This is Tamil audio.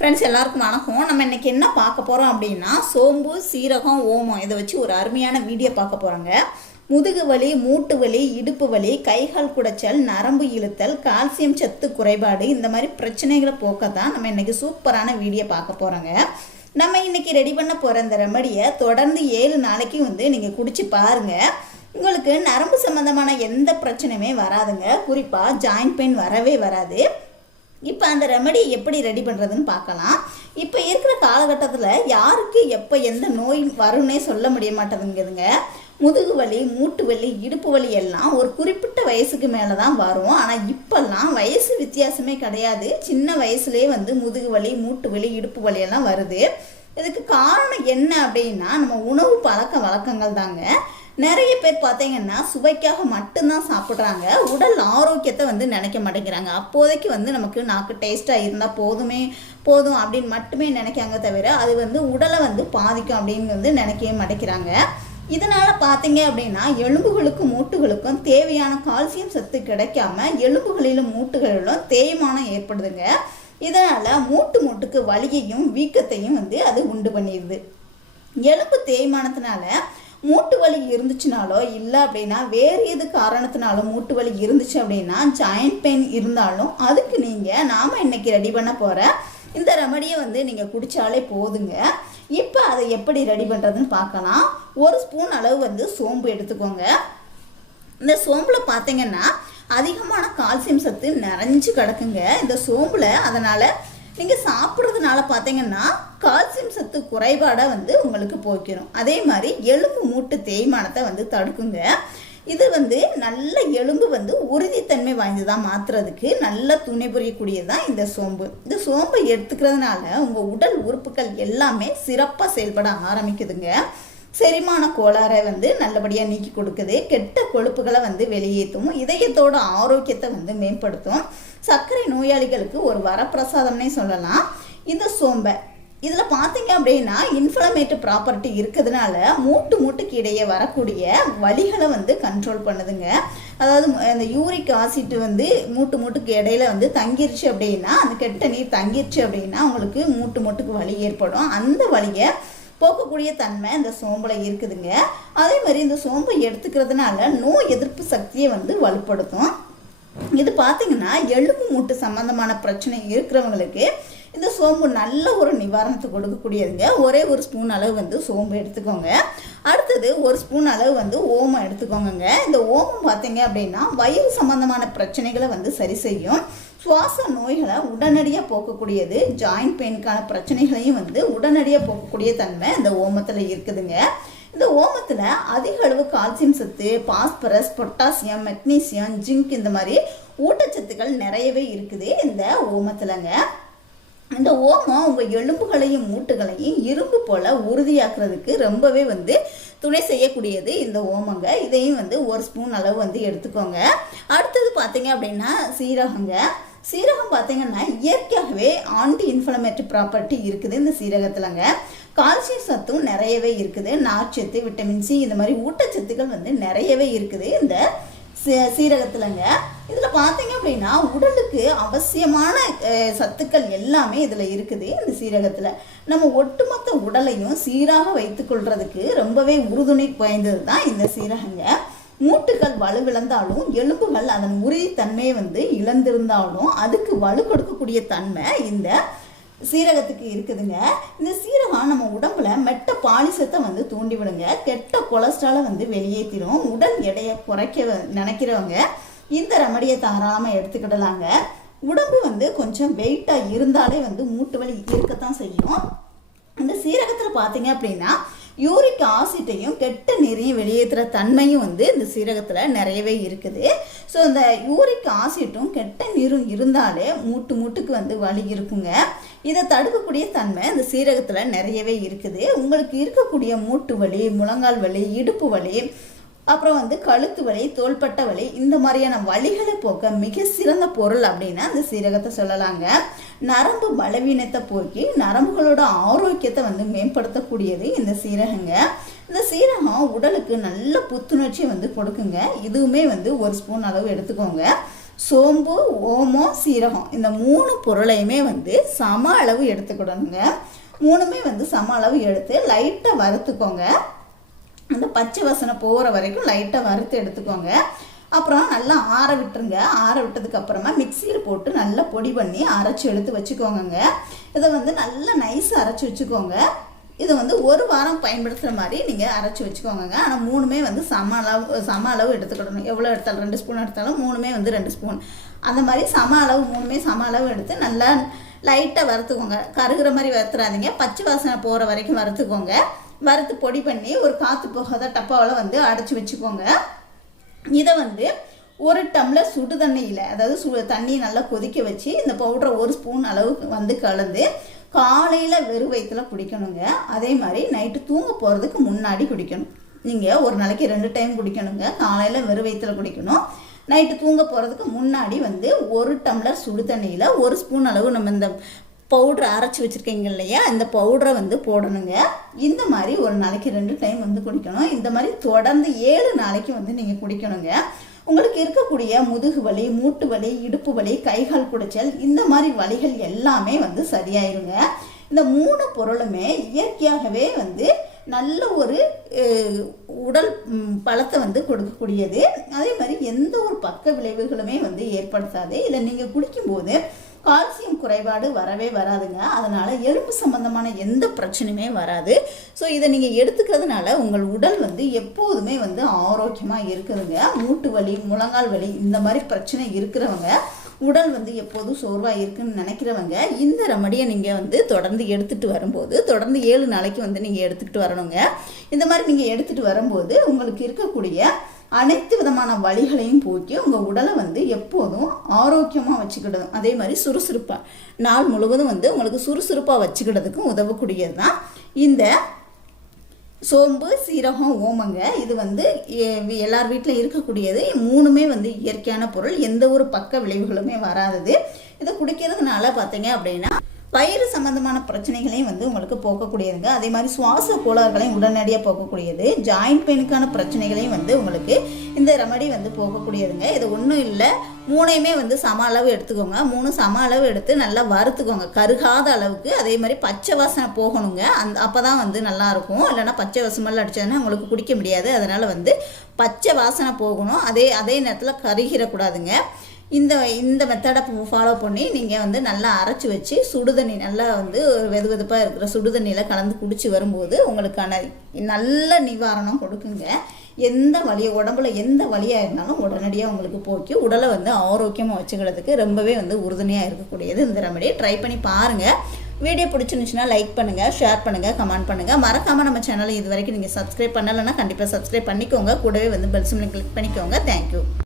ஃப்ரெண்ட்ஸ் எல்லாருக்கும் வணக்கம். நம்ம இன்னைக்கு என்ன பார்க்க போகிறோம் அப்படின்னா சோம்பு சீரகம் ஓமம் இதை வச்சு ஒரு அருமையான வீடியோ பார்க்க போகிறோங்க முதுகு வலி மூட்டு வலி இடுப்பு வலி கைகால் குடைச்சல் நரம்பு இழுத்தல் கால்சியம் சத்து குறைபாடு இந்த மாதிரி பிரச்சனைகளை போக்க தான் நம்ம இன்னைக்கு சூப்பரான வீடியோ பார்க்க போகிறோங்க நம்ம இன்னைக்கு ரெடி பண்ண போகிற இந்த ரெமடியை தொடர்ந்து ஏழு நாளைக்கு வந்து நீங்கள் குடிச்சு பாருங்கள் உங்களுக்கு நரம்பு சம்மந்தமான எந்த பிரச்சனையுமே வராதுங்க. குறிப்பாக ஜாயிண்ட் பெயின் வரவே வராது. இப்போ அந்த ரெமடி எப்படி ரெடி பண்ணுறதுன்னு பார்க்கலாம். இப்போ இருக்கிற காலகட்டத்தில் யாருக்கு எப்போ எந்த நோய் வரும்னே சொல்ல முடிய மாட்டேங்குதுங்க. முதுகு வலி மூட்டு வலி இடுப்பு வலி எல்லாம் ஒரு குறிப்பிட்ட வயசுக்கு மேலே தான் வரும். ஆனால் இப்போல்லாம் வயசு வித்தியாசமே கிடையாது. சின்ன வயசுலேயே வந்து முதுகு வலி மூட்டு வலி இடுப்பு வலி எல்லாம் வருது. இதுக்கு காரணம் என்ன அப்படின்னா நம்ம உணவு பழக்க வழக்கங்கள் தாங்க. நிறைய பேர் பார்த்தீங்கன்னா சுவைக்காக மட்டும்தான் சாப்பிட்றாங்க. உடல் ஆரோக்கியத்தை வந்து நினைக்க மாட்டேங்கிறாங்க. அப்போதைக்கு வந்து நமக்கு நாக்கு டேஸ்ட்டாக இருந்தால் போதுமே போதும் அப்படின்னு மட்டுமே நினைக்காங்க தவிர அது வந்து உடலை வந்து பாதிக்கும் அப்படின்னு வந்து நினைக்கவே மாட்டேங்கிறாங்க. இதனால் பார்த்தீங்க அப்படின்னா எலும்புகளுக்கும் மூட்டுகளுக்கும் தேவையான கால்சியம் சத்து கிடைக்காம எலும்புகளிலும் மூட்டுகளிலும் தேய்மானம் ஏற்படுதுங்க. இதனால் மூட்டு மூட்டுக்கு வலியையும் வீக்கத்தையும் வந்து அது உண்டு பண்ணிடுது. எலும்பு தேய்மானத்தினால மூட்டு வலி இருந்துச்சுனாலோ இல்லை அப்படின்னா வேறு எது காரணத்தினாலும் மூட்டு வலி இருந்துச்சு அப்படின்னா ஜாயிண்ட் பெயின் இருந்தாலும் அதுக்கு நீங்கள் நாம் இன்னைக்கு ரெடி பண்ண போகிற இந்த ரெமடியை வந்து நீங்கள் குடித்தாலே போதுங்க. இப்போ அதை எப்படி ரெடி பண்ணுறதுன்னு பார்க்கலாம். ஒரு ஸ்பூன் அளவு வந்து சோம்பு எடுத்துக்கோங்க. இந்த சோம்பில் பார்த்தீங்கன்னா அதிகமான கால்சியம் சத்து நிறைஞ்சு கிடக்குங்க. இந்த சோம்பில் அதனால் நீங்கள் சாப்பிட்றதுனால பார்த்தீங்கன்னா கால்சியம் சத்து குறைபாடாக வந்து உங்களுக்கு போக்கிடும் அதே மாதிரி எலும்பு மூட்டு தேய்மானத்தை வந்து தடுக்குங்க. இது வந்து நல்ல எலும்பு வந்து உறுதித்தன்மை வாய்ந்ததாக மாற்றுறதுக்கு நல்ல துணை புரியக்கூடியது தான் இந்த சோம்பு. இந்த சோம்பை எடுத்துக்கிறதுனால உங்கள் உடல் உறுப்புகள் எல்லாமே சிறப்பாக செயல்பட ஆரம்பிக்குதுங்க. செரிமான கோளாறை வந்து நல்லபடியாக நீக்கி கொடுக்குது. கெட்ட கொழுப்புகளை வந்து வெளியேற்றும் இதயத்தோட ஆரோக்கியத்தை வந்து மேம்படுத்தும். சர்க்கரை நோயாளிகளுக்கு ஒரு வரப்பிரசாதம்னே சொல்லலாம். இந்த சோம்பை இதில் பார்த்தீங்க அப்படின்னா இன்ஃப்ளமேட்டிவ் ப்ராப்பர்ட்டி இருக்கிறதுனால மூட்டு மூட்டுக்கு இடையே வரக்கூடிய வலிகளை வந்து கண்ட்ரோல் பண்ணுதுங்க. அதாவது அந்த யூரிக் ஆசிட் வந்து மூட்டு மூட்டுக்கு இடையில வந்து தங்கிருச்சு அப்படின்னா அந்த கெட்ட நீர் தங்கிருச்சு அப்படின்னா உங்களுக்கு மூட்டு மூட்டுக்கு வலி ஏற்படும். அந்த வலியை போக்கக்கூடிய தன்மை இந்த சோம்பில் இருக்குதுங்க. அதே மாதிரி இந்த சோம்பை எடுத்துக்கிறதுனால நோய் எதிர்ப்பு சக்தியை வந்து வலுப்படுத்தும். இது பார்த்தீங்கன்னா எலும்பு மூட்டு சம்பந்தமான பிரச்சனை இருக்கிறவங்களுக்கு இந்த சோம்பு நல்ல ஒரு நிவாரணத்தை கொடுக்கக்கூடியதுங்க. ஒரே ஒரு ஸ்பூன் அளவு வந்து சோம்பு எடுத்துக்கோங்க. அடுத்தது ஒரு ஸ்பூன் அளவு வந்து ஓமம் எடுத்துக்கோங்கங்க. இந்த ஓமம் பார்த்தீங்க அப்படின்னா வயிறு சம்பந்தமான பிரச்சனைகளை வந்து சரி செய்யும். சுவாச நோய்களை உடனடியாக போக்கக்கூடியது ஜாயிண்ட் பெயினுக்கான பிரச்சனைகளையும் வந்து உடனடியாக போக்கக்கூடிய தன்மை இந்த ஓமத்தில் இருக்குதுங்க. இந்த ஓமத்தில் அதிக அளவு கால்சியம் சத்து பாஸ்பரஸ் பொட்டாசியம் மெக்னீசியம் ஜிங்க் இந்த மாதிரி ஊட்டச்சத்துக்கள் நிறையவே இருக்குது இந்த ஓமத்தில்ங்க. இந்த ஓமம் உங்கள் எலும்புகளையும் மூட்டுகளையும் இரும்பு போல் உறுதியாக்குறதுக்கு ரொம்பவே வந்து துணை செய்யக்கூடியது இந்த ஓமங்க. இதையும் வந்து ஒரு ஸ்பூன் அளவு வந்து எடுத்துக்கோங்க. அடுத்தது பார்த்தீங்க அப்படின்னா சீரகங்க. சீரகம் பார்த்தீங்கன்னா இயற்கையாகவே ஆன்டி இன்ஃப்ளமேட்டரி ப்ராப்பர்ட்டி இருக்குது இந்த சீரகத்துலங்க. கால்சியம் சத்தும் நிறையவே இருக்குது. நார்ச்சத்து விட்டமின் சி இந்த மாதிரி ஊட்டச்சத்துக்கள் வந்து நிறையவே இருக்குது இந்த சீரகத்துலங்க. இதில் பார்த்தீங்க அப்படின்னா உடலுக்கு அவசியமான சத்துக்கள் எல்லாமே இதில் இருக்குது. இந்த சீரகத்தில் நம்ம ஒட்டுமொத்த உடலையும் சீராக வைத்துக்கொள்றதுக்கு ரொம்பவே உறுதுணை பயந்தது தான் இந்த சீரகங்க. மூட்டுகள் வலுவிழந்தாலும் எலும்புகள் அதன் உறுதித்தன்மையை வந்து இழந்திருந்தாலும் அதுக்கு வலு கொடுக்கக்கூடிய தன்மை இந்த சீரகத்துக்கு இருக்குதுங்க. இந்த சீரகம் நம்ம உடம்புல மெட்ட பாலிசத்தை வந்து தூண்டி விடுங்க கெட்ட கொலஸ்ட்ராலை வந்து வெளியேற்றிடும் உடல் எடையை குறைக்க நினைக்கிறவங்க இந்த ரெமடியை தாராளமாக எடுத்துக்கிடலாங்க. உடம்பு வந்து கொஞ்சம் வெயிட்டாக இருந்தாலே வந்து மூட்டு வலி இருக்கத்தான் செய்யும். இந்த சீரகத்தில் பார்த்தீங்க அப்படின்னா யூரிக் ஆசிட்டையும் கெட்ட நீரையும் வெளியேற்றுற தன்மையும் வந்து இந்த சீரகத்தில் நிறையவே இருக்குது. ஸோ இந்த யூரிக் ஆசிட்டும் கெட்ட நீரும் இருந்தாலே மூட்டு மூட்டுக்கு வந்து வலி இருக்குங்க. இதை தடுக்கக்கூடிய தன்மை இந்த சீரகத்தில் நிறையவே இருக்குது. உங்களுக்கு இருக்கக்கூடிய மூட்டு வலி முழங்கால் வலி இடுப்பு வலி அப்புறம் வந்து கழுத்து வலி தோள்பட்ட வலி இந்த மாதிரியான வலிகளை போக்க மிக சிறந்த பொருள் அப்படின்னா அந்த சீரகத்தை சொல்லலாங்க. நரம்பு பலவீனத்தை போக்கி நரம்புகளோட ஆரோக்கியத்தை வந்து மேம்படுத்தக்கூடியது இந்த சீரகங்க. இந்த சீரகம் உடலுக்கு நல்ல புத்துணர்ச்சியை வந்து கொடுக்குங்க. இதுவுமே வந்து ஒரு ஸ்பூன் அளவு எடுத்துக்கோங்க. சோம்பு ஓமம் சீரகம் இந்த மூணு பொருளையுமே வந்து சம அளவு எடுத்துக்கிடணுங்க. மூணுமே வந்து சம அளவு எடுத்து லைட்டாக வறுத்துக்கோங்க. அந்த பச்சை வாசனை போகிற வரைக்கும் லைட்டாக வறுத்து எடுத்துக்கோங்க. அப்புறம் நல்லா ஆற விட்டுருங்க. ஆற விட்டதுக்கப்புறமா மிக்சியில் போட்டு நல்லா பொடி பண்ணி அரைச்சி எடுத்து வச்சுக்கோங்கங்க. இதை வந்து நல்லா நைஸாக அரைச்சி வச்சுக்கோங்க. இதை வந்து ஒரு வாரம் பயன்படுத்துகிற மாதிரி நீங்கள் அரைச்சி வச்சுக்கோங்க ஆனால் மூணுமே வந்து சம அளவு சம அளவு எடுத்துக்கிடணும். எவ்வளோ எடுத்தாலும் ரெண்டு ஸ்பூன் எடுத்தாலும் மூணுமே வந்து ரெண்டு ஸ்பூன் அந்த மாதிரி சம அளவு மூணுமே சம அளவு எடுத்து நல்லா லைட்டாக வறுத்துக்கோங்க. கருகிற மாதிரி வறுத்துறாதீங்க. பச்சை வாசனை போகிற வரைக்கும் வறுத்துக்கோங்க. வறுத்து பொடி பண்ணி ஒரு காற்று போகாத டப்பாவில் வந்து அடைச்சி வச்சுக்கோங்க. இதை வந்து ஒரு டம்ளர் சுடு தண்ணியில் அதாவது சு தண்ணியை நல்லா கொதிக்க வச்சு இந்த பவுடரை ஒரு ஸ்பூன் அளவுக்கு வந்து கலந்து காலையில் வெறும் வயிற்றுல குடிக்கணுங்க. அதே மாதிரி நைட்டு தூங்க போகிறதுக்கு முன்னாடி குடிக்கணும். நீங்கள் ஒரு நாளைக்கு ரெண்டு டைம் குடிக்கணுங்க. காலையில் வெறும் வயிற்றுல குடிக்கணும். நைட்டு தூங்க போகிறதுக்கு முன்னாடி வந்து ஒரு டம்ளர் சுடு தண்ணியில் ஒரு ஸ்பூன் அளவு நம்ம இந்த பவுட்ரு அரைச்சி வச்சுருக்கீங்க இல்லையா? இந்த பவுடரை வந்து போடணுங்க. இந்த மாதிரி ஒரு நாளைக்கு ரெண்டு டைம் வந்து குடிக்கணும். இந்த மாதிரி தொடர்ந்து ஏழு நாளைக்கு வந்து நீங்கள் குடிக்கணுங்க. உங்களுக்கு இருக்கக்கூடிய முதுகு வலி மூட்டு வலி இடுப்பு வலி கைகால் குடைச்சல் இந்த மாதிரி வலிகள் எல்லாமே வந்து சரியாயிருங்க. இந்த மூணு பொருளுமே இயற்கையாகவே வந்து நல்ல ஒரு உடல் பலத்தை வந்து கொடுக்கக்கூடியது. அதே மாதிரி எந்த ஒரு பக்க விளைவுகளுமே வந்து ஏற்படுத்தாது. இதை நீங்கள் குடிக்கும்போது கால்சியம் குறைபாடு வரவே வராதுங்க. அதனால் எலும்பு சம்பந்தமான எந்த பிரச்சனையுமே வராது. ஸோ இதை நீங்கள் எடுத்துக்கிறதுனால உங்கள் உடல் வந்து எப்போதுமே வந்து ஆரோக்கியமாக இருக்குதுங்க. மூட்டு வலி முழங்கால் வலி இந்த மாதிரி பிரச்சனை இருக்கிறவங்க உடல் வந்து எப்போதும் சோர்வாக இருக்குன்னு நினைக்கிறவங்க இந்த ரெமடியை நீங்கள் வந்து தொடர்ந்து எடுத்துகிட்டு வரும்போது தொடர்ந்து ஏழு நாளைக்கு வந்து நீங்கள் எடுத்துக்கிட்டு வரணுங்க. இந்த மாதிரி நீங்கள் எடுத்துகிட்டு வரும்போது உங்களுக்கு இருக்கக்கூடிய அனைத்து விதமான வழிகளையும் போக்கி உங்கள் உடலை வந்து எப்போதும் ஆரோக்கியமாக வச்சுக்கிடும் அதே மாதிரி சுறுசுறுப்பாக நாள் முழுவதும் வந்து உங்களுக்கு சுறுசுறுப்பாக வச்சுக்கிறதுக்கும் உதவக்கூடியது தான் இந்த சோம்பு சீரகம் ஓமங்க. இது வந்து எ- எல்லார் வீட்டில் இருக்கக்கூடியது. மூணுமே வந்து இயற்கையான பொருள். எந்த ஒரு பக்க விளைவுகளுமே வராதது. இதை குடிக்கிறதுனால பார்த்தீங்க அப்படின்னா வயிறு சம்பந்தமான பிரச்சனைகளையும் வந்து உங்களுக்கு போக்கக்கூடியதுங்க. அதே மாதிரி சுவாச கோளாறுகளையும் உடனடியாக போக்கக்கூடியது. ஜாயிண்ட் பெயினுக்கான பிரச்சனைகளையும் வந்து உங்களுக்கு இந்த ரெமடி வந்து போக்கக்கூடியதுங்க. இது ஒன்றும் இல்லை. மூணையுமே வந்து சம அளவு எடுத்துக்கோங்க. மூணு சம அளவு எடுத்து நல்லா வறுத்துக்கோங்க. கருகாத அளவுக்கு. அதே மாதிரி பச்சை வாசனை போகணுங்க. அந்த அப்போ தான் வந்து நல்லாயிருக்கும். இல்லைன்னா பச்சை வாசமெல்லாம் அடிச்சதுன்னா உங்களுக்கு குடிக்க முடியாது. அதனால் வந்து பச்சை வாசனை போகணும். அதே அதே நேரத்தில் கருகிடக்கூடாதுங்க. இந்த இந்த மெத்தடை ஃபாலோ பண்ணி நீங்கள் வந்து நல்லா அரைச்சி வச்சு சுடுதண்ணி நல்லா வந்து வெது வெதுப்பாக இருக்கிற சுடுதண்ணியில் கலந்து குடிச்சு வரும்போது உங்களுக்கான நல்ல நிவாரணம் கொடுக்குங்க. எந்த வலியை உடம்புல எந்த வலியாக இருந்தாலும் உடனடியாக உங்களுக்கு போக்கி உடலை வந்து ஆரோக்கியமாக வச்சுக்கிறதுக்கு ரொம்பவே வந்து உறுதுணையாக இருக்கக்கூடியது இந்த ரெமடி ட்ரை பண்ணி பாருங்கள் வீடியோ பிடிச்சிருந்துச்சுன்னா லைக் பண்ணுங்கள் ஷேர் பண்ணுங்கள் கமெண்ட் பண்ணுங்கள் மறக்காமல் நம்ம சேனலை இது வரைக்கும் நீங்கள் சப்ஸ்கிரைப் பண்ணலைன்னா கண்டிப்பாக சப்ஸ்கிரைப் பண்ணிக்கோங்க. கூடவே வந்து பெல் சிம்லை கிளிக் பண்ணிக்கோங்க. Thank you